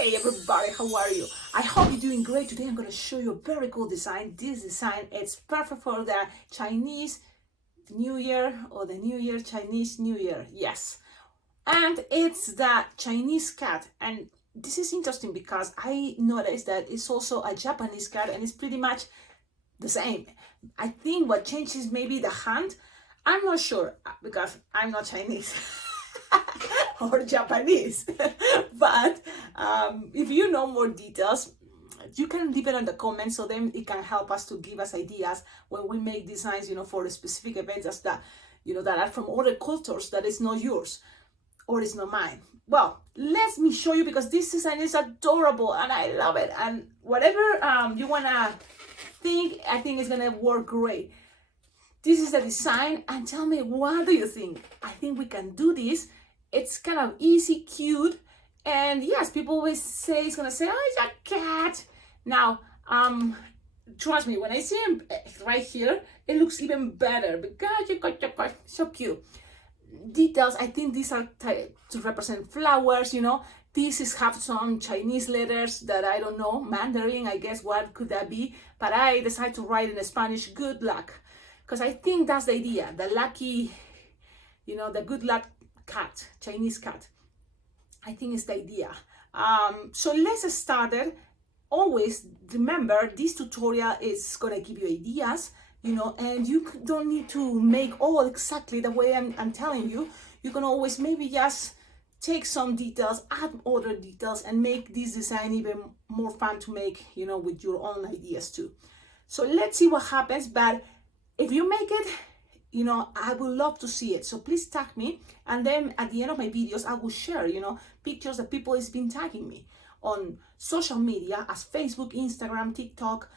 Hey everybody, how are you? I hope you're doing great. Today I'm going to show you a very cool design. This design is perfect for the Chinese New Year or the New Year, Chinese New Year. Yes. And it's the Chinese cat. And this is interesting because I noticed that it's also a Japanese cat and it's pretty much the same. I think what changes maybe the hand. I'm not sure because I'm not Chinese. Or Japanese. But if you know more details, you can leave it in the comments, so then it can help us to give us ideas when we make designs, for specific events that, that are from other cultures that is not yours or it's not mine. Well, let me show you because this design is adorable and I love it. And whatever you wanna think, I think it's gonna work great. This is the design and tell me, what do you think? I think we can do this. It's kind of easy, cute, and yes, people always say, it's gonna say, oh, it's a cat. Now, trust me, when I see him right here, it looks even better because you got so cute. Details, I think these are to represent flowers, This have some Chinese letters that I don't know, Mandarin, I guess, what could that be? But I decided to write in Spanish, good luck, because I think that's the idea, the lucky, the good luck cat, Chinese cat. I think it's the idea. So let's start it. Always remember this tutorial is gonna give you ideas, and you don't need to make all exactly the way I'm telling you. You can always maybe just take some details, add other details, and make this design even more fun to make, with your own ideas too. So let's see what happens. But if you make it, I would love to see it. So please tag me. And then at the end of my videos, I will share, pictures that people has been tagging me on social media as Facebook, Instagram, TikTok,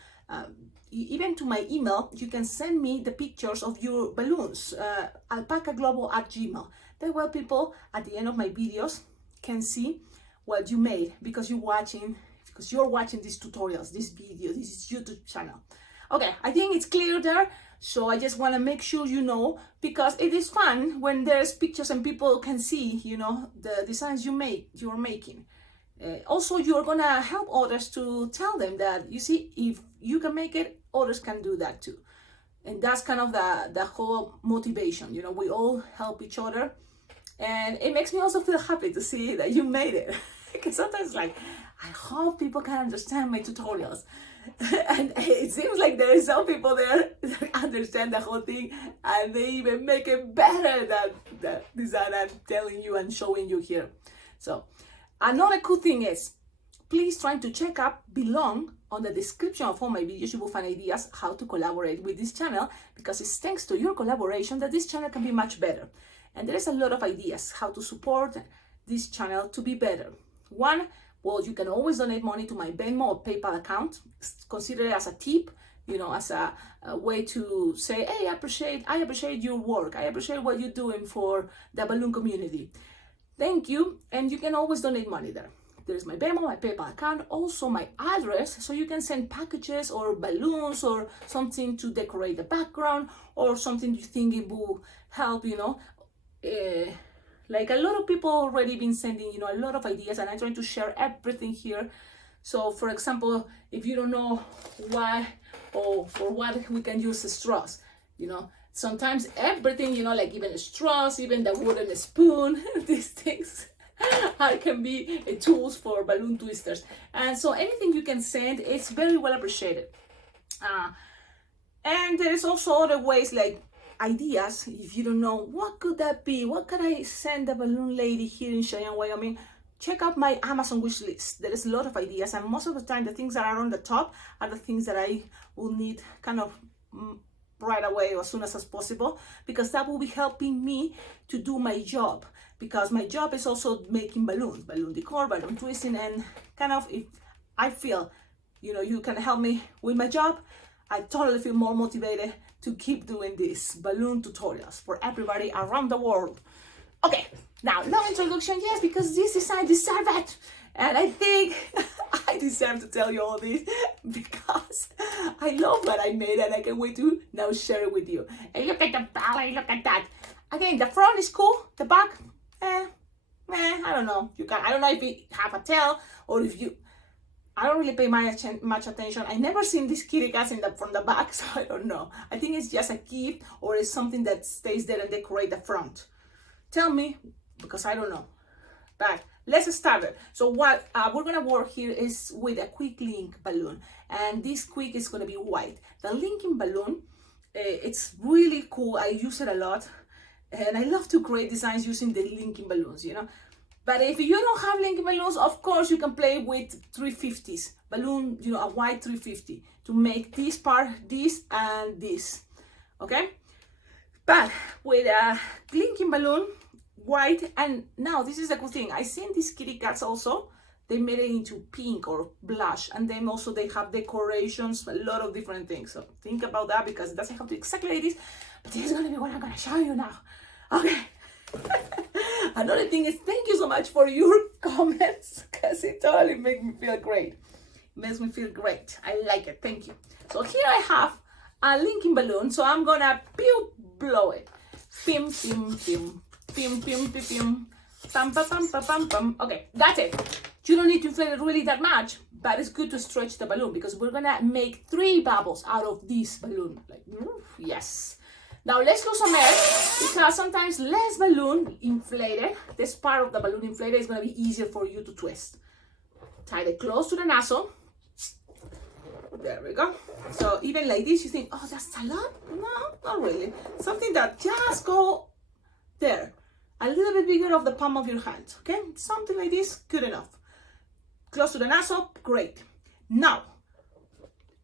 even to my email. You can send me the pictures of your balloons, alpacaglobal@gmail.com. That way people at the end of my videos can see what you made because you're watching these tutorials, this video, this YouTube channel. Okay, I think it's clear there. So I just want to make sure because it is fun when there's pictures and people can see, the designs you're making. Also, you're gonna help others to tell them that, you see, if you can make it, others can do that too. And that's kind of the whole motivation, we all help each other. And it makes me also feel happy to see that you made it. Because sometimes I hope people can understand my tutorials. And it seems like there are some people there that understand the whole thing and they even make it better than the design I'm telling you and showing you here. So another cool thing is, please try to check out below on the description of all my videos. You will find ideas how to collaborate with this channel, because it's thanks to your collaboration that this channel can be much better. And there is a lot of ideas how to support this channel to be better. One, well, you can always donate money to my Venmo or PayPal account. Consider it as a tip, as a way to say, hey, I appreciate your work. I appreciate what you're doing for the balloon community. Thank you. And you can always donate money there. There's my Venmo, my PayPal account, also my address, so you can send packages or balloons or something to decorate the background or something you think it will help, like a lot of people already been sending, a lot of ideas, and I'm trying to share everything here. So for example, if you don't know why or for what we can use straws, sometimes everything, like even straws, even the wooden spoon, these things can be tools for balloon twisters. And so anything you can send, it's very well appreciated. And there's also other ways, like ideas. If you don't know what could that be, what could I send the balloon lady here in Cheyenne, Wyoming, check out my Amazon wish list. There is a lot of ideas, and most of the time the things that are on the top are the things that I will need kind of right away or as soon as possible, because that will be helping me to do my job, because my job is also making balloons, balloon decor, balloon twisting, and kind of, if I feel you can help me with my job, I totally feel more motivated to keep doing these balloon tutorials for everybody around the world. Okay, now no introduction, yes, because this design deserves it. And I think I deserve to tell you all this because I love what I made and I can't wait to now share it with you. And look at the belly, look at that. Again, the front is cool, the back, I don't know. You can. I don't know if you have a tail or if you. I don't really pay much attention. I never seen these kitty cats from the back, so I don't know. I think it's just a gift or it's something that stays there and decorate the front. Tell me, because I don't know. But let's start it. So what we're gonna work here is with a quick link balloon, and this quick is gonna be white. The linking balloon, it's really cool. I use it a lot, and I love to create designs using the linking balloons, you know. But if you don't have linking balloons, of course you can play with 350s balloon, you know, a white 350 to make this part, this and this, okay? But with a linking balloon, white, and now this is a good thing. I seen these kitty cats also. They made it into pink or blush, and then also they have decorations, a lot of different things. So think about that because it doesn't have to exactly like this, but this is gonna be what I'm gonna show you now. Okay. Another thing is thank you so much for your comments because it totally makes me feel great. It makes me feel great. I like it. Thank you. So here I have a linking balloon. So I'm gonna blow it. Pim, pim, pim. Pim, pim, pim, pim. Pam, pam, pam, pam, pam, pam. Okay, that's it. You don't need to inflate it really that much, but it's good to stretch the balloon because we're gonna make 3 bubbles out of this balloon. Like, yes. Now let's do some air because sometimes less balloon inflated, this part of the balloon inflated is going to be easier for you to twist. Tie it close to the nozzle. There we go. So even like this, you think, oh, that's a lot? No, not really. Something that just go there. A little bit bigger of the palm of your hand, okay? Something like this, good enough. Close to the nozzle, great. Now,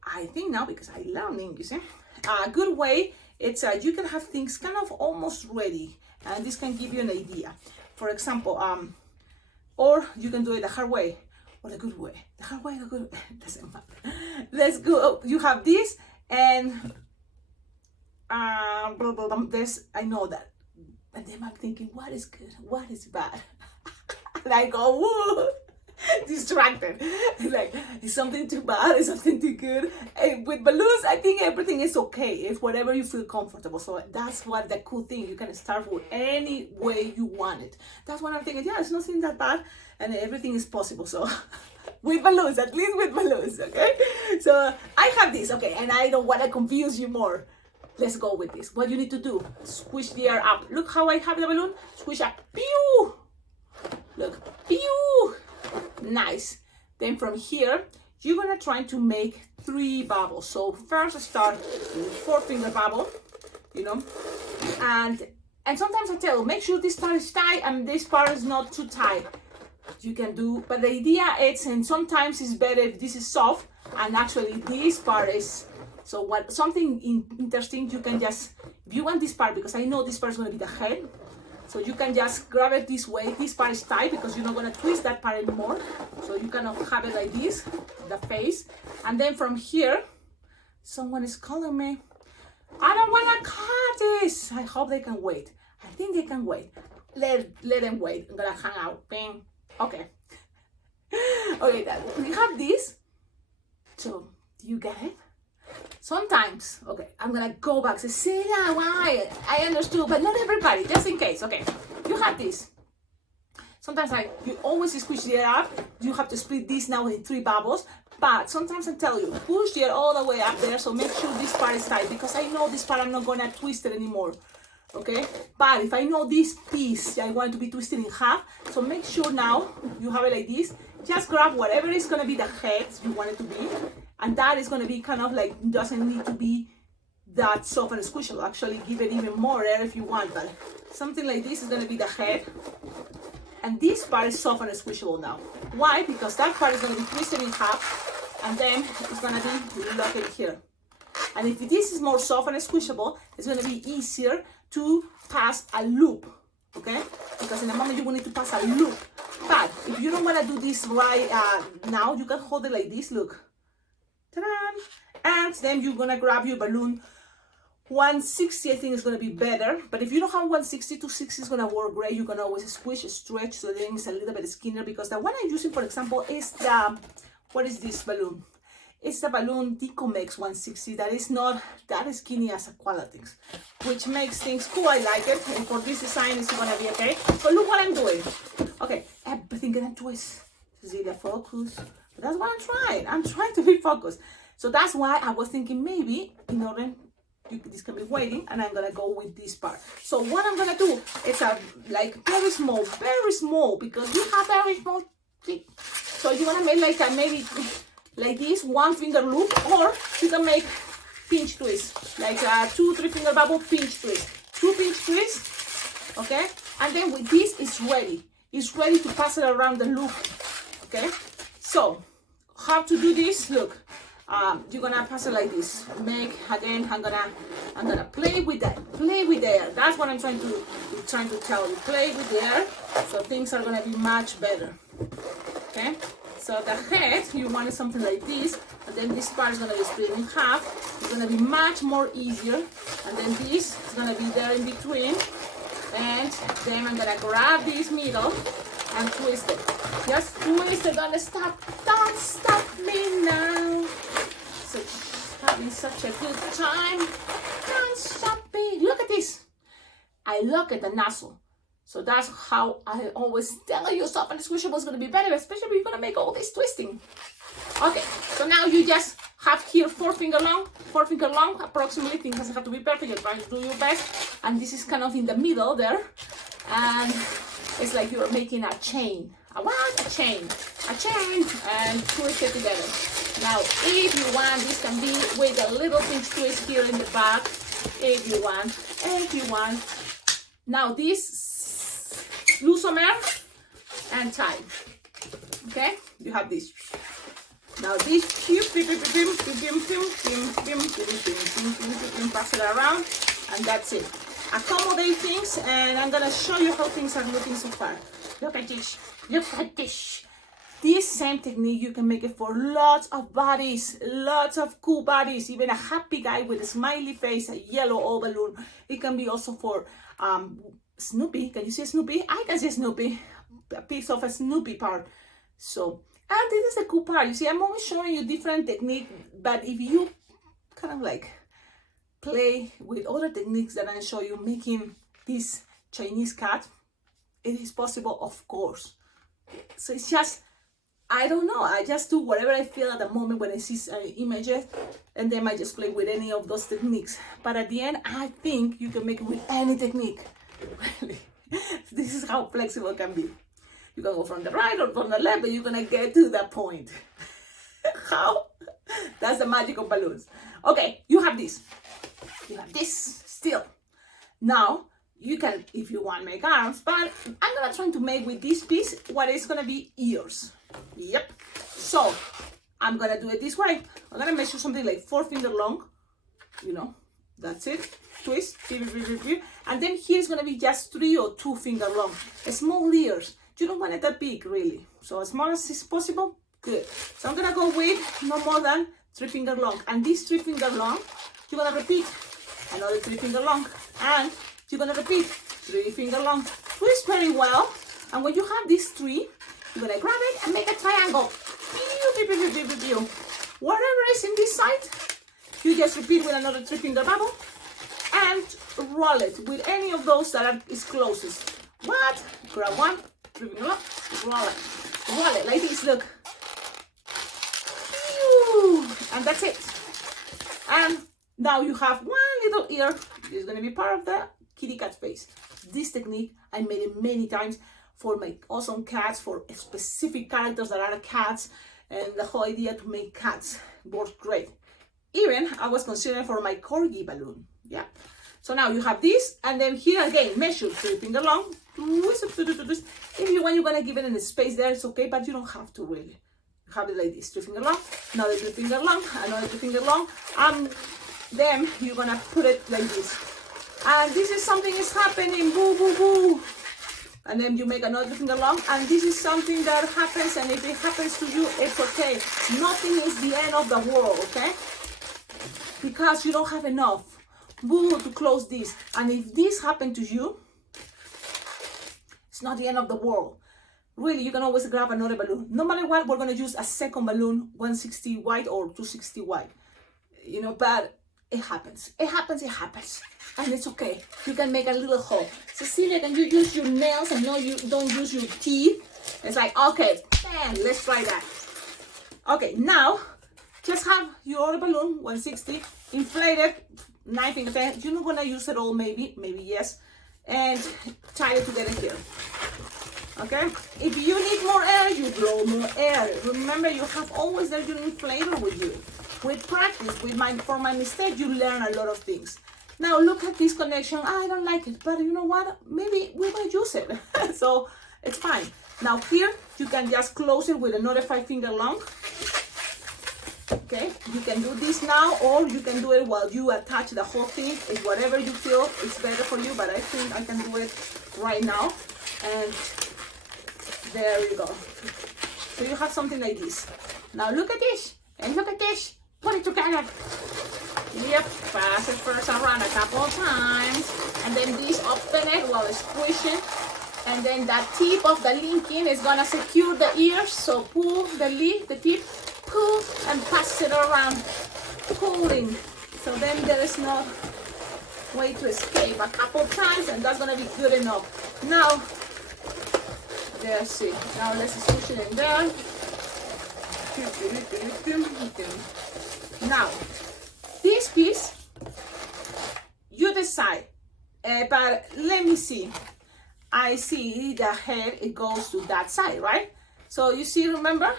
I think now, because I love English, a good way, it's you can have things kind of almost ready, and this can give you an idea. For example, or you can do it the hard way or the good way. The hard way, the good way, doesn't matter. Let's go. You have this, and blah, blah, blah. There's, I know that, and then I'm thinking, what is good, what is bad? And I go, woo, distracted. Like, is something too bad? Is something too good? And with balloons, I think everything is okay. It's whatever you feel comfortable. So that's what the cool thing. You can start with any way you want it. That's what I'm thinking. Yeah, it's nothing that bad, and everything is possible. So with balloons, at least with balloons, okay? So I have this, okay, and I don't want to confuse you more. Let's go with this. What you need to do, squish the air up. Look how I have the balloon. Squish up. Pew! Look. Pew! Nice. Then from here, you're gonna try to make 3 bubbles. So first start with 4-finger bubble, you know, and sometimes I tell you, make sure this part is tight and this part is not too tight. You can do, but the idea is, and sometimes it's better if this is soft and actually this part is. So what something interesting, you can just, if you want this part, because I know this part is going to be the head, so you can just grab it this way. This part is tight because you're not going to twist that part anymore. So you can have it like this, the face. And then from here, someone is calling me. I don't want to cut this. I hope they can wait. I think they can wait. Let them wait. I'm going to hang out. Bing. Okay. Okay, we have this. So, do you get it? Sometimes, okay, I'm gonna go back. Cecilia, why? I understood, but not everybody, just in case. Okay, you have this. Sometimes you always squish the air up. You have to split this now in 3 bubbles. But sometimes I tell you, push the air all the way up there. So make sure this part is tight because I know this part I'm not gonna twist it anymore. Okay, but if I know this piece I want to be twisted in half, so make sure now you have it like this. Just grab whatever is gonna be the head you want it to be. And that is going to be kind of like, doesn't need to be that soft and squishable. Actually, give it even more air if you want. But something like this is going to be the head. And this part is soft and squishable now. Why? Because that part is going to be twisted in half. And then it's going to be locked here. And if this is more soft and squishable, it's going to be easier to pass a loop. Okay? Because in a moment you will need to pass a loop. But if you don't want to do this right now, you can hold it like this. Look. Ta-da! And then you're gonna grab your balloon. 160 I think is gonna be better, but if you don't have 160, 260 is gonna work great. You can always squish, stretch, so then it's a little bit skinnier, because the one I'm using, for example, is the, what is this balloon? It's the balloon Decomex 160 that is not that skinny as Aqualatics, which makes things cool. I like it, and for this design it's gonna be okay. So look what I'm doing. Okay, thinking a twist. Cecilia, focus. But that's what I'm trying. I'm trying to be focused. So that's why I was thinking maybe in order this can be waiting, and I'm gonna go with this part. So what I'm gonna do is a like very small, because you have very small feet. So you wanna make like a maybe like this 1 finger loop, or you can make pinch twist, like a 2-3 finger bubble pinch twist, 2 pinch twists, okay? And then with this, it's ready to pass it around the loop, okay? So how to do this? Look, you're gonna pass it like this. Make again. I'm gonna play with that. Play with the air. That's what I'm trying to tell you. Play with the air, so things are gonna be much better. Okay. So the head, you want something like this, and then this part is gonna be split in half. It's gonna be much more easier, and then this is gonna be there in between. And then I'm gonna grab this middle and twist it. Just twist it. Don't stop. Don't stop me now. So having such a good time. Don't stop me. Look at this. I look at the nozzle. So that's how I always tell you something squishable is going to be better, especially if you're going to make all this twisting. Okay, so now you just have here 4 finger long, approximately. Things doesn't have to be perfect. You're trying to do your best. And this is kind of in the middle there. And it's like you're making a chain. A what? A chain. A chain. And twist it together. Now, if you want, this can be with a little pinch twist here in the back. If you want. Now this, lose some air and tie. Okay? You have this. Now this, pass it around, and that's it. Accommodate things, and I'm gonna show you how things are looking so far. Look at this. Look at this. This same technique, you can make it for lots of bodies, lots of cool bodies, even a happy guy with a smiley face, a yellow O balloon. It can be also for Snoopy. Can you see Snoopy? I can see Snoopy. A piece of a Snoopy part. So, and this is the cool part. You see, I'm always showing you different techniques, but if you kind of like play with other techniques that I show you, making this Chinese cat, it is possible, of course. So it's just, I don't know, I just do whatever I feel at the moment when I see images, and then I just play with any of those techniques. But at the end, I think you can make it with any technique. Really. This is how flexible it can be. You can go from the right or from the left, but you're gonna get to that point. How? That's the magic of balloons. Okay, you have this. You have this still. Now, you can, if you want, make arms, but I'm gonna try to make with this piece what is gonna be ears. Yep. So, I'm gonna do it this way. I'm gonna measure something like 4 finger long. You know, that's it. Twist, and then here's gonna be just 3 or 2 finger long. Small ears. You don't want it that big, really. So as small as is possible, good. So I'm gonna go with no more than 3 finger long. And this 3 finger long, you're gonna repeat another 3 finger long, and you're gonna repeat 3 finger long. Twist very well, and when you have these 3, you're gonna grab it and make a triangle. Whatever is in this side, you just repeat with another 3 finger bubble. And roll it with any of those that is closest. What? Grab 1, 3 finger long, roll it like this. Look, and that's it. And now you have 1 little ear. This is going to be part of the kitty cat face. This technique, I made it many times for my awesome cats, for specific characters that are cats, and the whole idea to make cats works great. Even I was considering for my corgi balloon. Yeah. So now you have this, and then here again, measure 3 finger long. If you want, you're gonna give it in the space there, it's okay, but you don't have to really. You have it like this, 3 finger long, another 3 finger long, another 3 finger long, and then you're gonna put it like this. And this is something is happening, boo, boo, boo. And then you make another 3 finger long, and this is something that happens, and if it happens to you, it's okay. Nothing is the end of the world, okay? Because you don't have enough wool to close this. And if this happened to you, it's not the end of the world. Really, you can always grab another balloon. No matter what, we're going to use a second balloon, 160 wide or 260 wide. You know, but it happens. It happens. And it's okay. You can make a little hole. Cecilia, can you use your nails and no, you don't use your teeth? It's like, okay, man, let's try that. Okay, now just have your balloon 160 inflated, 9 finger 10. You're not gonna use it all, maybe yes, and tie it together here. Okay, if you need more air, you blow more air. Remember, you have always there your inflator with you. With practice, for my mistake, you learn a lot of things. Now look at this connection. I don't like it, but you know what? Maybe we're gonna use it, so it's fine. Now here, you can just close it with another 5 finger long. Okay, you can do this now, or you can do it while you attach the whole thing. It's whatever you feel is better for you, but I think I can do it right now. And there you go. So you have something like this. Now look at this, and look at this. Put it together. Yep, pass it first around a couple of times, and then this open it while squishing, and then that tip of the linking is gonna secure the ears. So pull the tip, pull, and pass it around, pulling. So then there is no way to escape. A couple of times, and that's gonna be good enough. Now, that's it. Now let's squish it in there. Now, this piece, you decide, but let me see. I see the head, it goes to that side, right? So you see, remember?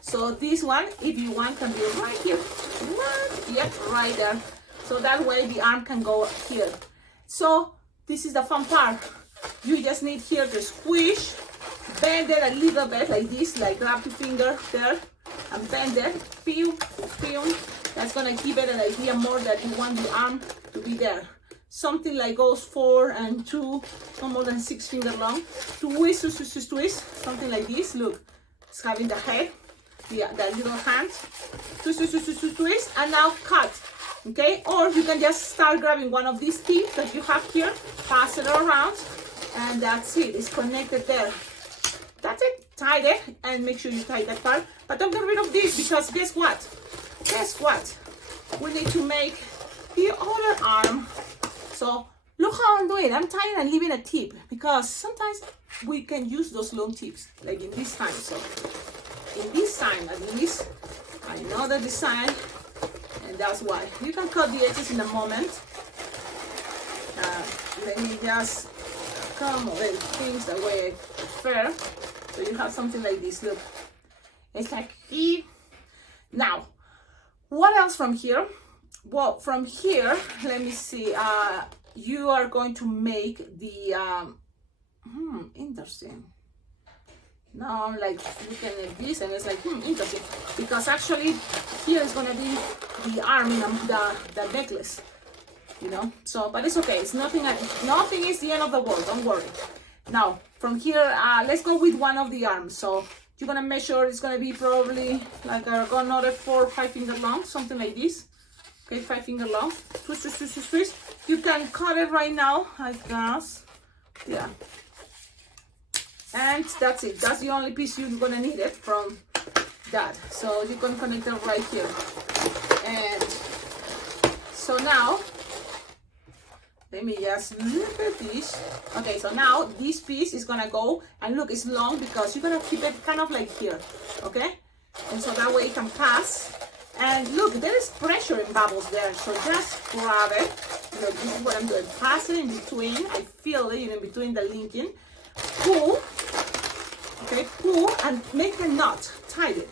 So this one, if you want, can be right here. What? Yep, right there. So that way the arm can go here. So this is the fun part. You just need here to squish, bend it a little bit like this, like grab your finger there and bend it, pew, pew. That's gonna give it an idea more that you want the arm to be there. Something like goes 4 and 2, no more than 6 finger long. Twist, twist, twist, twist, something like this. Look, it's having the head, the little hand. Twist, twist, twist, twist, twist, and now cut. Okay, or you can just start grabbing one of these teeth that you have here, pass it around, and that's it. It's connected there. That's it. Tie it, and make sure you tie that part. But don't get rid of this, because guess what? Guess what? We need to make the other arm. So look how I'm doing. I'm tying and leaving a tip, because sometimes we can use those long tips, like in this time. So in this time, at least, I know the design, and that's why. You can cut the edges in a moment. Let me just accommodate things the way I prefer. So you have something like this. Look, it's like E. Now, what else from here? Well, from here, let me see. You are going to make the interesting. Now I'm like looking at this, and it's like interesting, because actually here is gonna be the arm in the necklace, you know. So, but it's okay. It's nothing. Nothing is the end of the world. Don't worry. Now from here, let's go with one of the arms. So you're gonna measure. It's gonna be probably like another 4 or 5 finger long, something like this. Okay, 5 finger long. Twist, twist, twist, twist, twist. You can cut it right now, I guess. Yeah. And that's it. That's the only piece you're gonna need it from that. So you can connect it right here. And so now, let me just look at this. Okay, so now this piece is gonna go, and look, it's long because you're gonna keep it kind of like here, okay? And so that way it can pass. And look, there is pressure in bubbles there. So just grab it. Look, this is what I'm doing. Pass it in between. I feel it in between the linking. Pull. Okay, pull and make a knot. Tie it.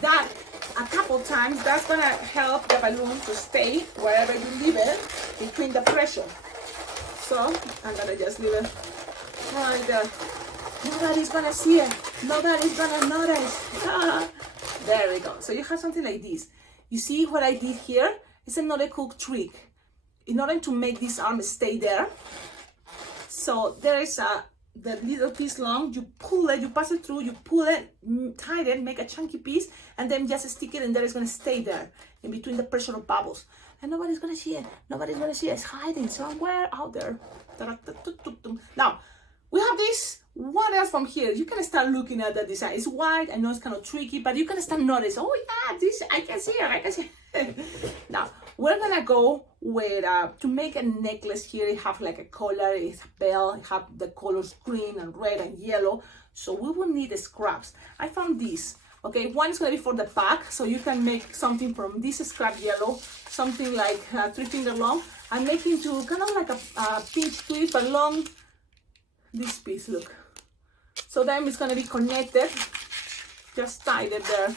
That a couple times, that's gonna help the balloon to stay wherever you leave it between the pressure. So I'm gonna just leave it right there. Nobody's gonna see it. Nobody's gonna notice. There we go. So you have something like this. You see what I did here? It's another cool trick. In order to make this arm stay there, so there is the little piece long, you pull it, you pass it through, you pull it, tie it, make a chunky piece, and then just stick it, and there it's gonna stay there in between the pressure of bubbles. And nobody's gonna see it. Nobody's gonna see it. It's hiding somewhere out there. Now, we have this. What else from here? You can start looking at the design. It's wide. I know it's kind of tricky, but you can start notice. Oh yeah, this I can see it. I can see it. Now we're gonna go with to make a necklace here. You have like a collar, it's a bell. You have the colors green and red and yellow. So we will need the scraps. I found these. Okay, one is going to be for the back, so you can make something from this scrap yellow, something like 3 finger long. I'm making to kind of like a pinch twist, but long this piece, look. So then it's going to be connected, just tied it there.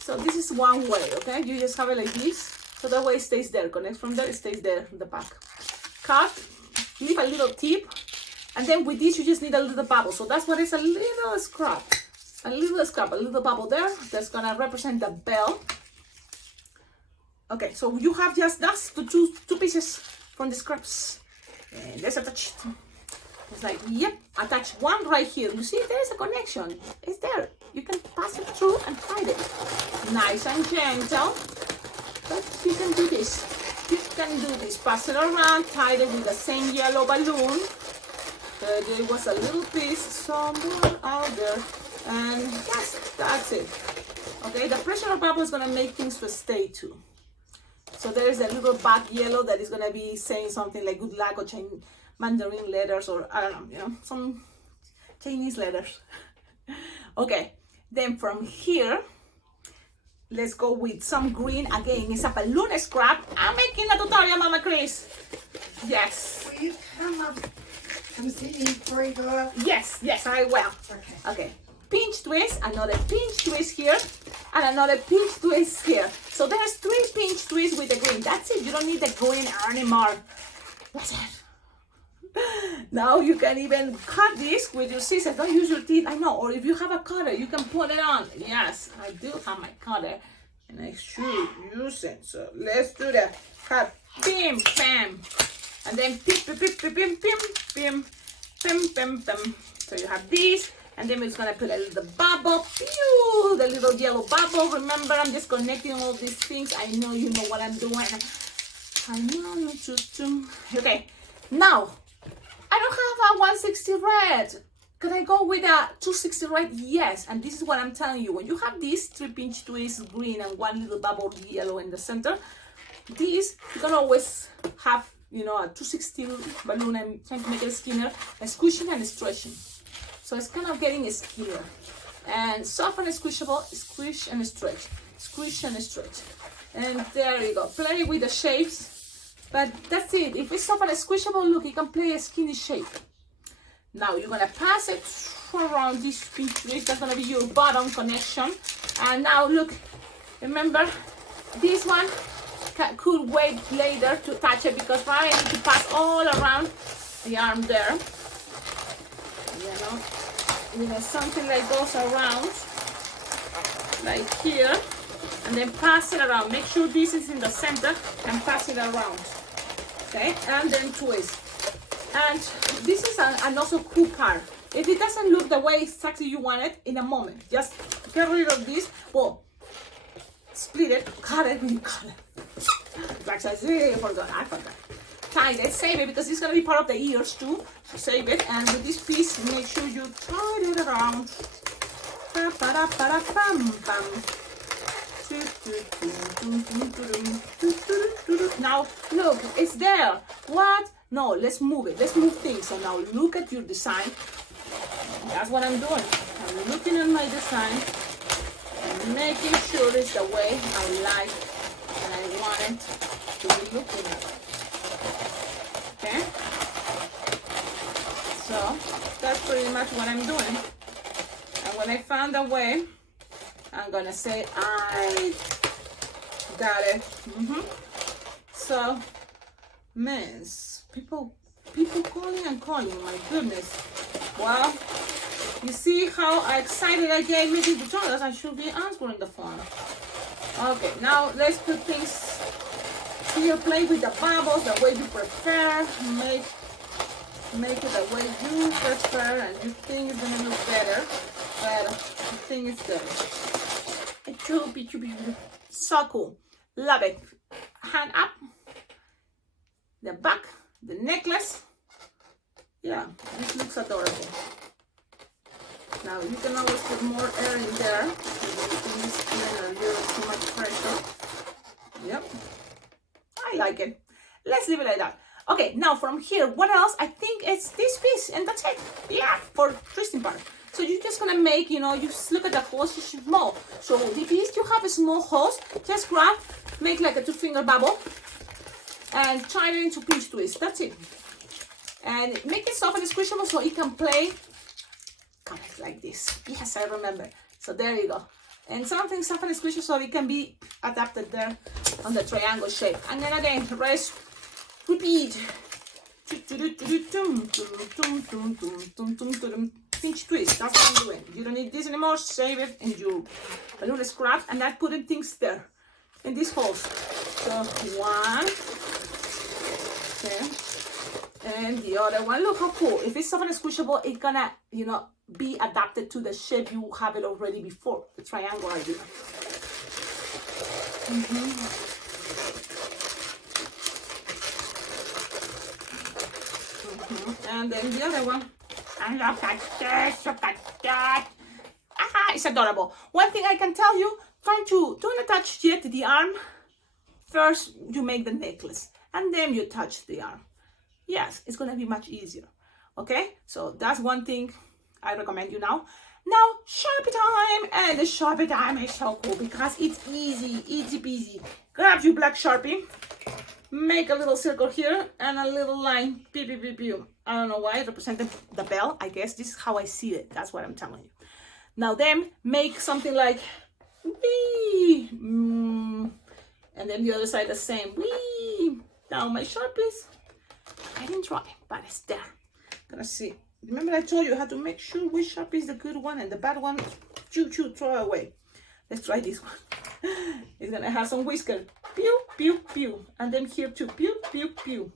So this is one way, okay? You just have it like this, so that way it stays there, connects from there, it stays there in the back. Cut, leave a little tip, and then with this you just need a little bubble. So that's what is a little scrap, a little bubble there. That's gonna represent the bell. Okay, so you have just that's the two pieces from the scraps. And let's attach it. It's like, yep, attach one right here. You see, there is a connection. It's there. You can pass it through and hide it. Nice and gentle. But you can do this. You can do this. Pass it around, tie it with the same yellow balloon. There was a little piece somewhere out there. And that's it. Okay, the pressure bubble is going to make things to stay too. So there's a little back yellow that is going to be saying something like good luck or Mandarin letters, or I don't know, you know, some Chinese letters. Okay, then from here, let's go with some green. Again, it's a balloon scrap. I'm making a tutorial, Mama Chris. Yes. Will you come see me before you go up? Yes, I will. Okay. Pinch twist, another pinch twist here, and another pinch twist here. So there's 3 pinch twists with the green. That's it. You don't need the green anymore. That's it. Now you can even cut this with your scissors. Don't use your teeth. I know. Or if you have a cutter, you can put it on. Yes, I do have my cutter, and I should use it. So let's do that. Cut. Bim, bam, and then pim, pim, pim, pim, pim, pim, pim, pim, pim. So you have this. And then we're gonna put a little bubble, pew, the little yellow bubble. Remember, I'm just connecting all these things. I know you know what I'm doing. I know you too. Okay, now I don't have a 160 red. Can I go with a 260 red? Yes. And this is what I'm telling you. When you have these 3 pinch twists green and one little bubble yellow in the center, these you can always have, you know, a 260 balloon. I'm trying to make it skinnier, and squishing and stretching. So it's kind of getting skinnier. And soft and squishable, squish and stretch. Squish and stretch. And there you go. Play with the shapes. But that's it. If it's soft and squishable, look, you can play a skinny shape. Now you're going to pass it around this pinch twist. That's going to be your bottom connection. And now look, remember, this one could wait later to touch it, because I need to pass all around the arm there. You know, something like goes around, like here, and then pass it around. Make sure this is in the center and pass it around. Okay, and then twist. And this is an also cool part. If it doesn't look the way exactly you want it, in a moment, just get rid of this. Well, split it, cut it, cut it. Like I forgot. Tie it, save it, because it's going to be part of the ears too. So save it, and with this piece, make sure you tie it around. Now, look, it's there. What? No, let's move it. Let's move things. So now look at your design. That's what I'm doing. I'm looking at my design and making sure it's the way I like and I want it to be looking at. Okay, so that's pretty much what I'm doing. And when I found a way, I'm gonna say I got it. So, man, people calling and calling. My goodness. Well, you see how excited I get making tutorials. I should be answering the phone. Okay, now let's put things. Here, play with the bubbles the way you prefer. Make it the way you prefer, and you think it's gonna look better. But the thing is good. It's so cool. Love it. Hand up. The back, the necklace. Yeah, this looks adorable. Now you can always put more air in there. Everything is feeling a little too much pressure. Yep. I like it. Let's leave it like that. Okay, now from here, what else? I think it's this piece, and that's it. Yeah, for twisting part. So you're just gonna make, you know, you just look at the holes, it's small. So if you have a small holes, just grab, make like a 2-finger bubble, and turn it into pinch twist. That's it. And make it soft and squishable so it can play kind of like this. Yes, I remember. So there you go. And something soft and squishy so it can be adapted there on the triangle shape. And then again, rest, repeat. Pinch twist, that's what I'm doing. You don't need this anymore, save it in your little scraps, and I'm putting things there in these holes. So 1, okay, and the other one. Look how cool. If it's soft and squishable, it's gonna, you know, be adapted to the shape you have it already before, the triangle idea. And then the other one. I love that. Aha, it's adorable. One thing I can tell you, don't attach yet the arm. First, you make the necklace, and then you touch the arm. Yes, it's gonna be much easier. Okay, so that's one thing I recommend you now. Now, Sharpie time, and the Sharpie time is so cool because it's easy peasy. Grab your black Sharpie, make a little circle here and a little line. Pew, pew, pew, pew. I don't know why it represented the bell. I guess this is how I see it. That's what I'm telling you. Now then, make something like wee, and then the other side the same. Wee. Now my Sharpies. I didn't try, but it's there. Gonna see. Remember I told you how to make sure which Sharpie is the good one and the bad one, throw away. Let's try this one. It's gonna have some whisker. Pew, pew, pew. And then here too. Pew, pew, pew.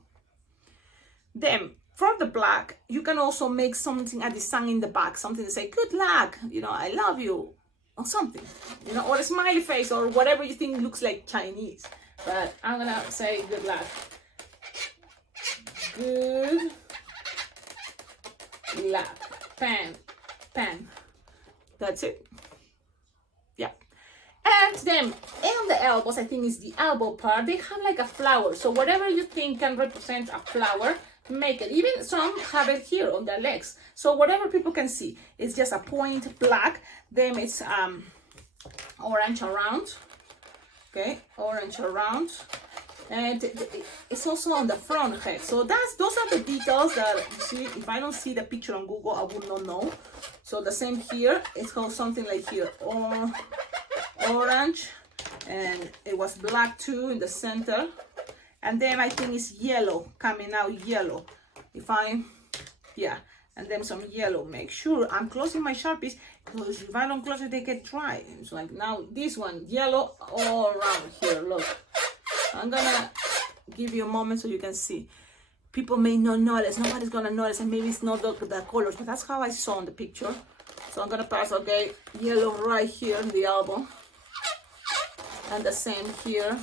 Then from the black, you can also make something, a design in the back, something to say, good luck, you know, I love you, or something, you know, or a smiley face, or whatever you think looks like Chinese. But I'm gonna say good luck. Good luck. Pen. That's it. Yeah. And then on the elbows, I think is the elbow part, they have like a flower. So whatever you think can represent a flower, make it. Even some have it here on their legs. So whatever people can see. It's just a point black. Then it's orange around. Okay, orange around. And it's also on the front head. So those are the details that you see. If I don't see the picture on Google, I would not know. So the same here. It's called something like here, orange, and it was black too in the center. And then I think it's yellow, coming out yellow. And then some yellow. Make sure I'm closing my Sharpies, because if I don't close it, they get dry. It's like now this one, yellow all around here, look. I'm gonna give you a moment so you can see. People may not notice, nobody's gonna notice, and maybe it's not the colors, but that's how I saw in the picture. So I'm gonna pass, okay, yellow right here in the elbow. And the same here.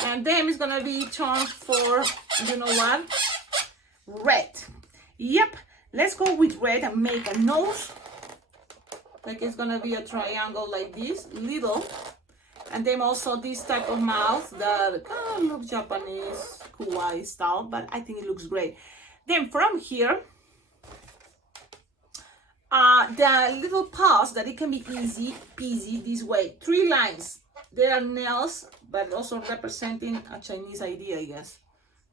And then it's gonna be turned for, you know what? Red. Yep, let's go with red and make a nose. Like it's gonna be a triangle like this, little. And then also this type of mouth that kind of looks Japanese, kawaii style, but I think it looks great. Then from here, the little paws that it can be easy peasy this way. 3 lines. They are nails, but also representing a Chinese idea, I guess.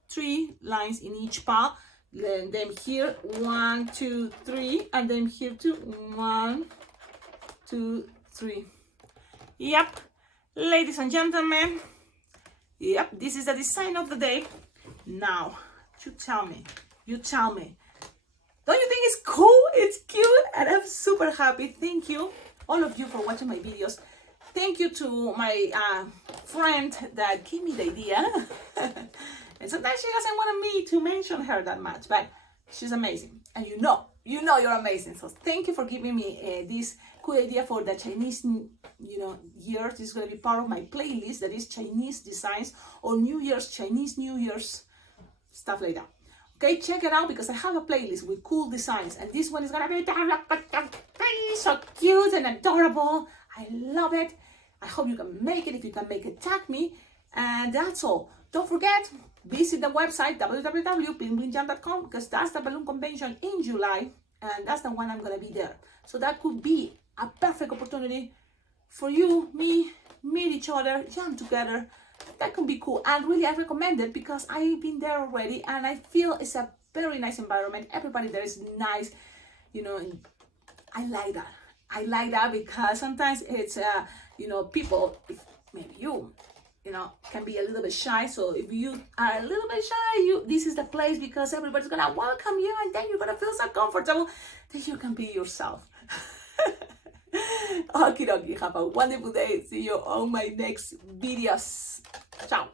3 lines in each paw. Then here, 1, 2, 3, and then here too, 1, 2, 3. Yep, ladies and gentlemen. Yep, this is the design of the day. Now, you tell me. Don't you think it's cool? It's cute, and I'm super happy. Thank you, all of you, for watching my videos. Thank you to my friend that gave me the idea. And sometimes she doesn't want me to mention her that much, but she's amazing. And you know you're amazing. So thank you for giving me this cool idea for the Chinese, year. This is going to be part of my playlist that is Chinese designs or Chinese New Year's, stuff like that. Okay, check it out because I have a playlist with cool designs, and this one is going to be so cute and adorable. I love it. I hope you can make it. If you can make it, tag me. And that's all. Don't forget, visit the website www.pingblingjam.com because that's the balloon convention in July. and that's the one I'm gonna be there. So that could be a perfect opportunity for you, me, meet each other, jam together. That can be cool, and really I recommend it because I've been there already, and I feel it's a very nice environment. Everybody there is nice, you know. I like that. I like that because sometimes it's people, if maybe you can be a little bit shy. So if you are a little bit shy, this is the place, because everybody's gonna welcome you, and then you're gonna feel so comfortable that you can be yourself. Okie dokie, have a wonderful day. See you on my next videos. Ciao.